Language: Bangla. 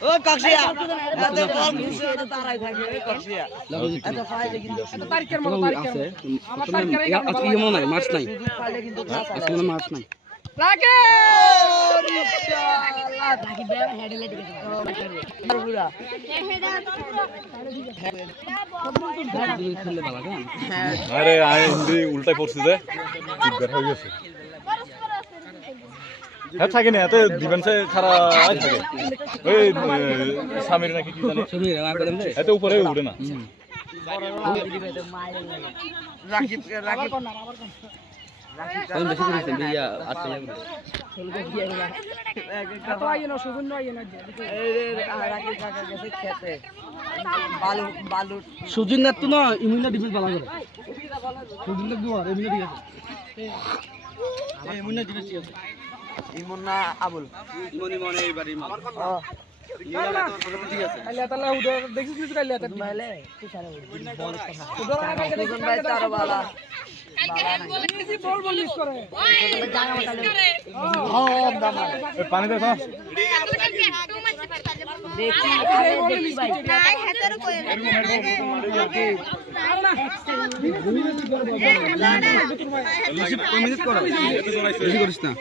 ও কক্সিয়া এত বল কিছু এটা তারাই থাকে কক্সিয়া এত ফাইলে কিন্তু এত তারিখের মতো তারিখের আমার তারিখের আজকে এমন নাই মাছ নাই ফাইলে কিন্তু আজকে কোনো মাছ নাই লাগে ইনশাআল্লাহ থাকি ব্যাগ হেডলে দিকে পুরা খেললে ভালো কেন আরে আই হিন্দি উল্টাই পড়ছি যে জিজ্ঞাসা হয়ে গেছে হ্যাঁ থাকে না এতে ডিফেন্সে ছাড়া আই থাকে ওই সামির নাকি কি জানি ছবি রাখলাম রে এতে উপরে উঠে না রাকিব রাকিব কোন বেশি করেছে বিয়া 8 টাকা এত আইয়ে না সুজন্য আইয়ে না রাকিব কাকা গেছে খেতে বালু বালু সুজিন তো না ইমিনা ডিফেন্স ভালো করে সুজিন তো দুয়ার ইমিনা ঠিক আছে ইমিনা ডিফেন্স ঠিক আছে ইমনা আবুল ইমনি মনে এইবারই মাল ঠিক আছে আল্লাহ তাআলা উদর দেখিস তুই আল্লাহ তাআলা ভাইলে তুই সারা উদর না কালকে দুজন ভাই তার বালা দেখি বল বল মিস করে পানি দে দেখি দেখি ভাই মিনিট করো বেশি করিস না